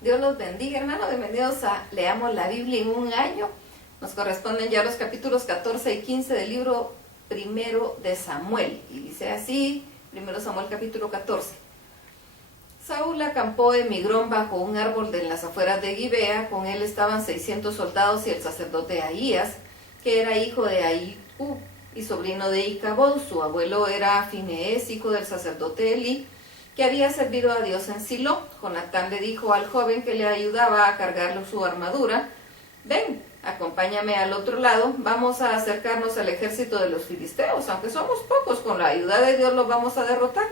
Dios los bendiga, hermano. Bienvenidos a Leamos la Biblia en un año. Nos corresponden ya los capítulos 14 y 15 del libro primero de Samuel. Y dice así, primero Samuel capítulo 14. Saúl acampó en Migrón bajo un árbol en las afueras de Gibea. Con él estaban 600 soldados y el sacerdote Ahías, que era hijo de Ahitub y sobrino de Icabod. Su abuelo era Finees, hijo del sacerdote Elí, que había servido a Dios en Silo. Jonatán le dijo al joven que le ayudaba a cargar su armadura: ven, acompáñame al otro lado, vamos a acercarnos al ejército de los filisteos. Aunque somos pocos, con la ayuda de Dios los vamos a derrotar.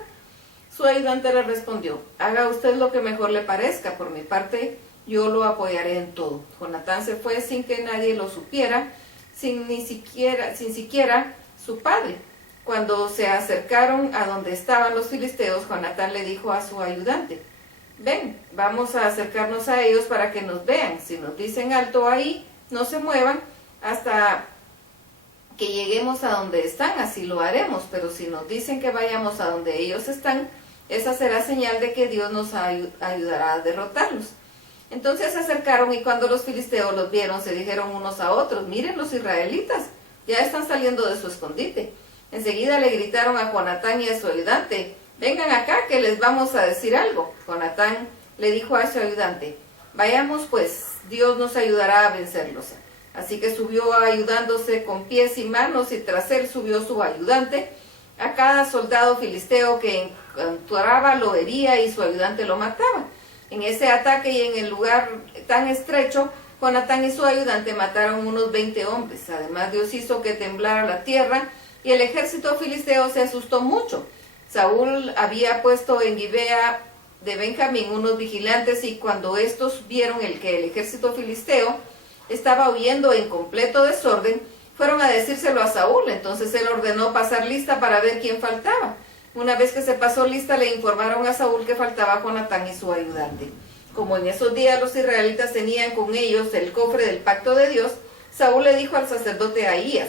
Su ayudante le respondió: haga usted lo que mejor le parezca, por mi parte yo lo apoyaré en todo. Jonatán se fue sin que nadie lo supiera, sin siquiera su padre. Cuando se acercaron a donde estaban los filisteos, Jonatán le dijo a su ayudante: ven, vamos a acercarnos a ellos para que nos vean. Si nos dicen alto ahí, no se muevan hasta que lleguemos a donde están, así lo haremos. Pero si nos dicen que vayamos a donde ellos están, esa será señal de que Dios nos ayudará a derrotarlos. Entonces se acercaron, y cuando los filisteos los vieron, se dijeron unos a otros: miren, los israelitas ya están saliendo de su escondite. Enseguida le gritaron a Jonatán y a su ayudante: vengan acá, que les vamos a decir algo. Jonatán le dijo a su ayudante: vayamos pues, Dios nos ayudará a vencerlos. Así que subió ayudándose con pies y manos, y tras él subió su ayudante. A cada soldado filisteo que encontraba lo hería, y su ayudante lo mataba. En ese ataque y en el lugar tan estrecho, Jonatán y su ayudante mataron unos 20 hombres. Además, Dios hizo que temblara la tierra, y el ejército filisteo se asustó mucho. Saúl había puesto en Gibea de Benjamín unos vigilantes, y cuando estos vieron que el ejército filisteo estaba huyendo en completo desorden, fueron a decírselo a Saúl. Entonces él ordenó pasar lista para ver quién faltaba. Una vez que se pasó lista, le informaron a Saúl que faltaba Jonatán y su ayudante. Como en esos días los israelitas tenían con ellos el cofre del pacto de Dios, Saúl le dijo al sacerdote Ahías: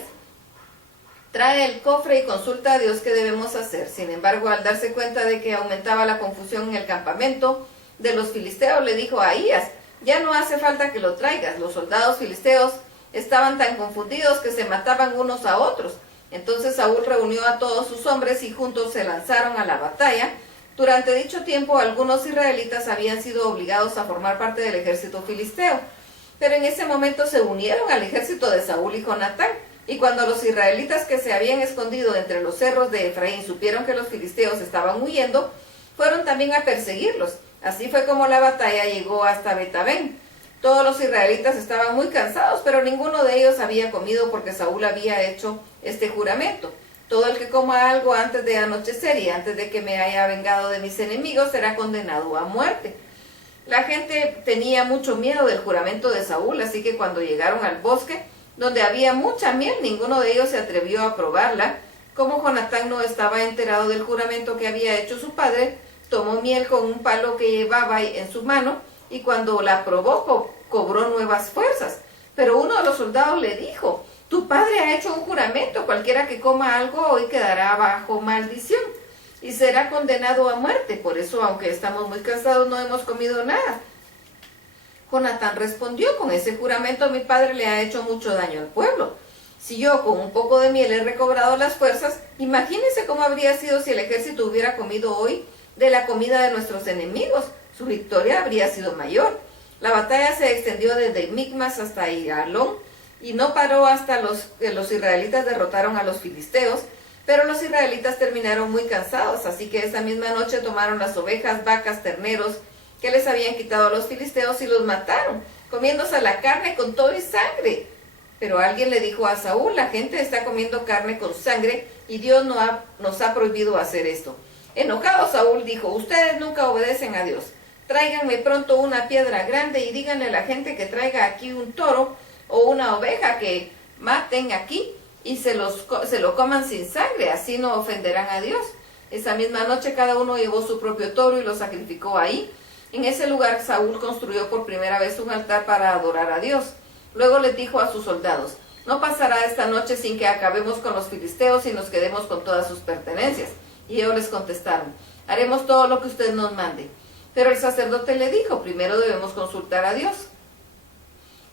trae el cofre y consulta a Dios qué debemos hacer. Sin embargo, al darse cuenta de que aumentaba la confusión en el campamento de los filisteos, le dijo a Ahías: ya no hace falta que lo traigas. Los soldados filisteos estaban tan confundidos que se mataban unos a otros. Entonces Saúl reunió a todos sus hombres y juntos se lanzaron a la batalla. Durante dicho tiempo, algunos israelitas habían sido obligados a formar parte del ejército filisteo, pero en ese momento se unieron al ejército de Saúl y Jonatán. Y cuando los israelitas que se habían escondido entre los cerros de Efraín supieron que los filisteos estaban huyendo, fueron también a perseguirlos. Así fue como la batalla llegó hasta Betabén. Todos los israelitas estaban muy cansados, pero ninguno de ellos había comido, porque Saúl había hecho este juramento: todo el que coma algo antes de anochecer y antes de que me haya vengado de mis enemigos será condenado a muerte. La gente tenía mucho miedo del juramento de Saúl, así que cuando llegaron al bosque, donde había mucha miel, ninguno de ellos se atrevió a probarla. Como Jonatán no estaba enterado del juramento que había hecho su padre, tomó miel con un palo que llevaba en su mano, y cuando la probó, cobró nuevas fuerzas. Pero uno de los soldados le dijo: tu padre ha hecho un juramento: cualquiera que coma algo hoy quedará bajo maldición y será condenado a muerte. Por eso, aunque estamos muy cansados, no hemos comido nada. Jonatán respondió: con ese juramento mi padre le ha hecho mucho daño al pueblo. Si yo con un poco de miel he recobrado las fuerzas, imagínese cómo habría sido si el ejército hubiera comido hoy de la comida de nuestros enemigos. Su victoria habría sido mayor. La batalla se extendió desde Micmas hasta Aijalón, y no paró hasta que los israelitas derrotaron a los filisteos. Pero los israelitas terminaron muy cansados, así que esa misma noche tomaron las ovejas, vacas, terneros que les habían quitado a los filisteos y los mataron, comiéndose la carne con todo y sangre. Pero alguien le dijo a Saúl: la gente está comiendo carne con sangre y Dios nos ha prohibido hacer esto. Enojado, Saúl dijo: ustedes nunca obedecen a Dios. Tráiganme pronto una piedra grande y díganle a la gente que traiga aquí un toro o una oveja que maten aquí y se lo coman sin sangre, así no ofenderán a Dios. Esa misma noche cada uno llevó su propio toro y lo sacrificó ahí. En ese lugar Saúl construyó por primera vez un altar para adorar a Dios. Luego les dijo a sus soldados: no pasará esta noche sin que acabemos con los filisteos y nos quedemos con todas sus pertenencias. Y ellos les contestaron: haremos todo lo que usted nos mande. Pero el sacerdote le dijo, primero debemos consultar a Dios.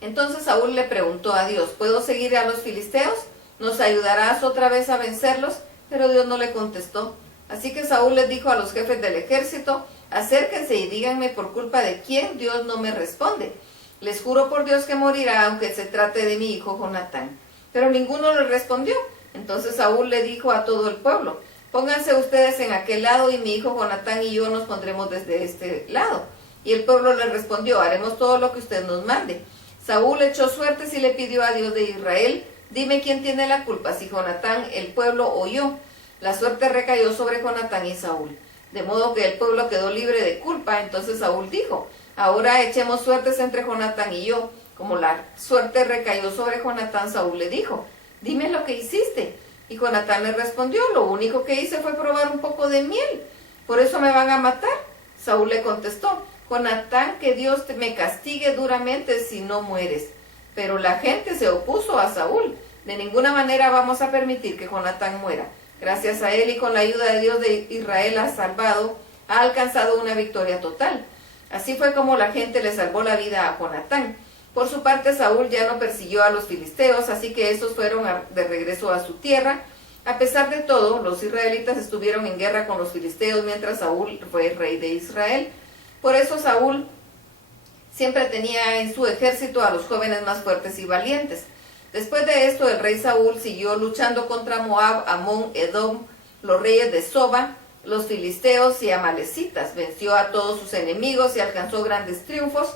Entonces Saúl le preguntó a Dios, ¿puedo seguir a los filisteos? ¿Nos ayudarás otra vez a vencerlos? Pero Dios no le contestó. Así que Saúl les dijo a los jefes del ejército, acérquense y díganme por culpa de quién Dios no me responde. Les juro por Dios que morirá aunque se trate de mi hijo Jonatán. Pero ninguno le respondió. Entonces Saúl le dijo a todo el pueblo, pónganse ustedes en aquel lado y mi hijo Jonatán y yo nos pondremos desde este lado. Y el pueblo le respondió, haremos todo lo que usted nos mande. Saúl echó suertes y le pidió a Dios de Israel, dime quién tiene la culpa, si Jonatán, el pueblo o yo. La suerte recayó sobre Jonatán y Saúl, de modo que el pueblo quedó libre de culpa. Entonces Saúl dijo, ahora echemos suertes entre Jonatán y yo. Como la suerte recayó sobre Jonatán, Saúl le dijo, dime lo que hiciste. Y Jonatán le respondió, lo único que hice fue probar un poco de miel, por eso me van a matar. Saúl le contestó, Jonatán, que Dios me castigue duramente si no mueres. Pero la gente se opuso a Saúl, de ninguna manera vamos a permitir que Jonatán muera. Gracias a él y con la ayuda de Dios de Israel ha alcanzado una victoria total. Así fue como la gente le salvó la vida a Jonatán. Por su parte, Saúl ya no persiguió a los filisteos, así que estos fueron de regreso a su tierra. A pesar de todo, los israelitas estuvieron en guerra con los filisteos mientras Saúl fue rey de Israel. Por eso Saúl siempre tenía en su ejército a los jóvenes más fuertes y valientes. Después de esto, el rey Saúl siguió luchando contra Moab, Amón, Edom, los reyes de Soba, los filisteos y amalecitas. Venció a todos sus enemigos y alcanzó grandes triunfos.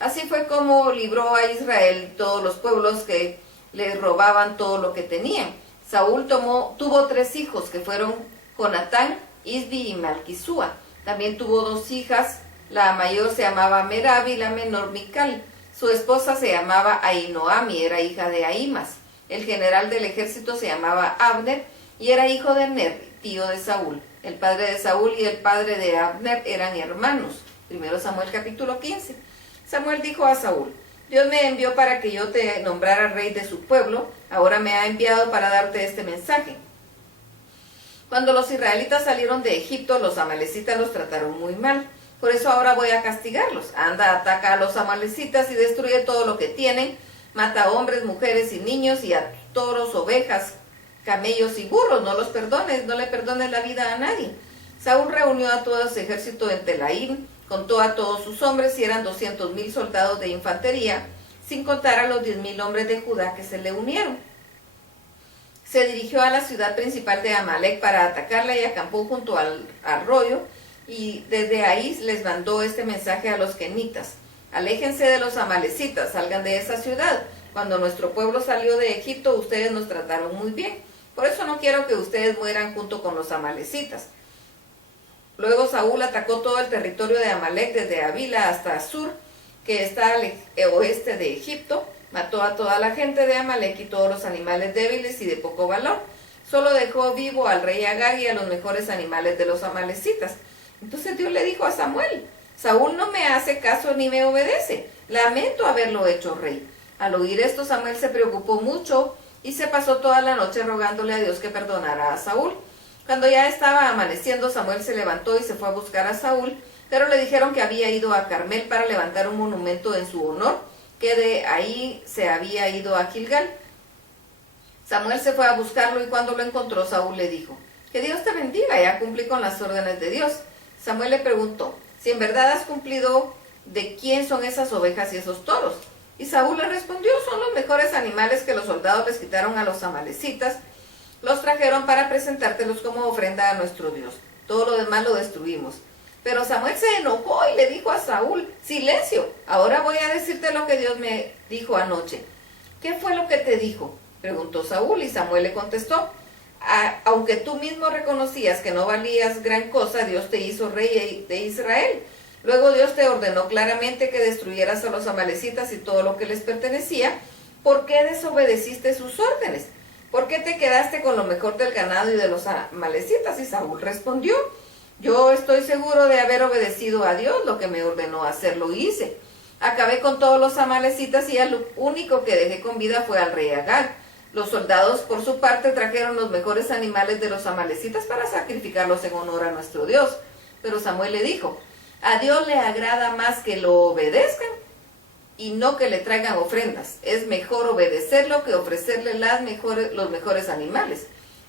Así fue como libró a Israel todos los pueblos que le robaban todo lo que tenían. Saúl tuvo 3 hijos, que fueron Jonatán, Isbi y Malquisúa. También tuvo 2 hijas, la mayor se llamaba Merab y la menor Mical. Su esposa se llamaba Ahinoam y era hija de Ahimas. El general del ejército se llamaba Abner y era hijo de Ner, tío de Saúl. El padre de Saúl y el padre de Abner eran hermanos. 1 Samuel capítulo 15. Samuel dijo a Saúl, Dios me envió para que yo te nombrara rey de su pueblo, ahora me ha enviado para darte este mensaje. Cuando los israelitas salieron de Egipto, los amalecitas los trataron muy mal. Por eso ahora voy a castigarlos. Anda, ataca a los amalecitas y destruye todo lo que tienen. Mata a hombres, mujeres y niños y a toros, ovejas, camellos y burros. No los perdones, no le perdones la vida a nadie. Saúl reunió a todo su ejército en Telaim, contó a todos sus hombres y eran 200,000 soldados de infantería, sin contar a los 10,000 hombres de Judá que se le unieron. Se dirigió a la ciudad principal de Amalec para atacarla y acampó junto al arroyo, y desde ahí les mandó este mensaje a los kenitas: aléjense de los amalecitas, salgan de esa ciudad. Cuando nuestro pueblo salió de Egipto, ustedes nos trataron muy bien. Por eso no quiero que ustedes mueran junto con los amalecitas. Luego Saúl atacó todo el territorio de Amalec, desde Avila hasta Sur, que está al oeste de Egipto. Mató a toda la gente de Amalec y todos los animales débiles y de poco valor. Solo dejó vivo al rey Agag y a los mejores animales de los amalecitas. Entonces Dios le dijo a Samuel: Saúl no me hace caso ni me obedece. Lamento haberlo hecho rey. Al oír esto, Samuel se preocupó mucho y se pasó toda la noche rogándole a Dios que perdonara a Saúl. Cuando ya estaba amaneciendo, Samuel se levantó y se fue a buscar a Saúl, pero le dijeron que había ido a Carmel para levantar un monumento en su honor, que de ahí se había ido a Gilgal. Samuel se fue a buscarlo y cuando lo encontró, Saúl le dijo: que Dios te bendiga, ya cumplí con las órdenes de Dios. Samuel le preguntó: si en verdad has cumplido, ¿de quién son esas ovejas y esos toros? Y Saúl le respondió: son los mejores animales que los soldados les quitaron a los amalecitas. Los trajeron para presentártelos como ofrenda a nuestro Dios. Todo lo demás lo destruimos. Pero Samuel se enojó y le dijo a Saúl: silencio, ahora voy a decirte lo que Dios me dijo anoche. ¿Qué fue lo que te dijo?, preguntó Saúl, y Samuel le contestó: aunque tú mismo reconocías que no valías gran cosa, Dios te hizo rey de Israel. Luego Dios te ordenó claramente que destruyeras a los amalecitas y todo lo que les pertenecía. ¿Por qué desobedeciste sus órdenes? ¿Por qué te quedaste con lo mejor del ganado y de los amalecitas? Y Saúl respondió: yo estoy seguro de haber obedecido a Dios, lo que me ordenó hacer lo hice. Acabé con todos los amalecitas y al único que dejé con vida fue al rey Agag. Los soldados, por su parte, trajeron los mejores animales de los amalecitas para sacrificarlos en honor a nuestro Dios. Pero Samuel le dijo: A Dios le agrada más que lo obedezcan y no que le traigan ofrendas. Es mejor obedecerlo que ofrecerle los mejores animales.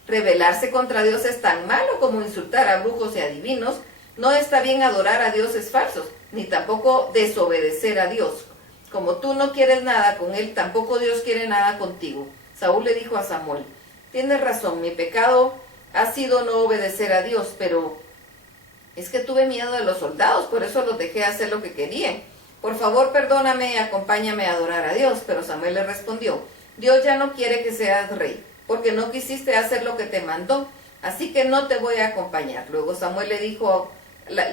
Rebelarse contra Dios es tan malo como insultar a brujos y adivinos. No está bien adorar a dioses falsos, ni tampoco desobedecer a Dios. Como tú no quieres nada con él, tampoco Dios quiere nada contigo. Saúl le dijo a Samuel: tienes razón, mi pecado ha sido no obedecer a Dios, pero es que tuve miedo de los soldados, por eso los dejé hacer lo que querían. Por favor, perdóname y acompáñame a adorar a Dios. Pero Samuel le respondió: Dios ya no quiere que seas rey, porque no quisiste hacer lo que te mandó, así que no te voy a acompañar. Luego Samuel le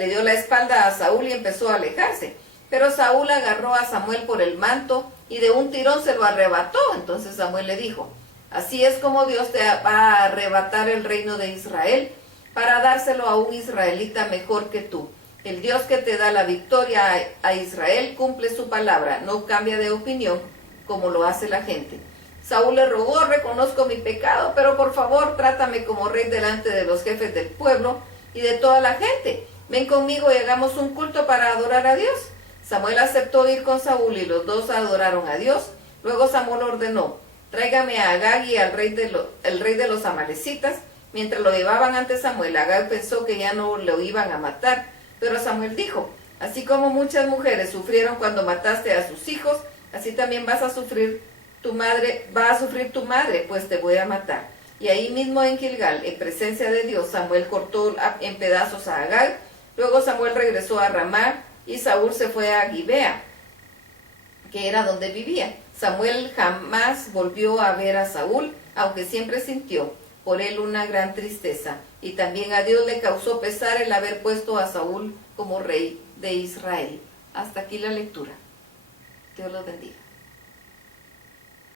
dio la espalda a Saúl y empezó a alejarse. Pero Saúl agarró a Samuel por el manto y de un tirón se lo arrebató. Entonces Samuel le dijo: así es como Dios te va a arrebatar el reino de Israel, para dárselo a un israelita mejor que tú. El Dios que te da la victoria a Israel cumple su palabra, no cambia de opinión como lo hace la gente. Saúl le rogó: reconozco mi pecado, pero por favor trátame como rey delante de los jefes del pueblo y de toda la gente. Ven conmigo y hagamos un culto para adorar a Dios. Samuel aceptó ir con Saúl y los dos adoraron a Dios. Luego Samuel ordenó: tráigame a Agag, el rey de los amalecitas. Mientras lo llevaban ante Samuel, Agag pensó que ya no lo iban a matar, pero Samuel dijo: así como muchas mujeres sufrieron cuando mataste a sus hijos, así también va a sufrir tu madre, pues te voy a matar. Y ahí mismo en Gilgal, en presencia de Dios, Samuel cortó en pedazos a Agag. Luego Samuel regresó a Ramá y Saúl se fue a Gibea, que era donde vivía. Samuel jamás volvió a ver a Saúl, aunque siempre sintió por él una gran tristeza. Y también a Dios le causó pesar el haber puesto a Saúl como rey de Israel. Hasta aquí la lectura. Dios los bendiga.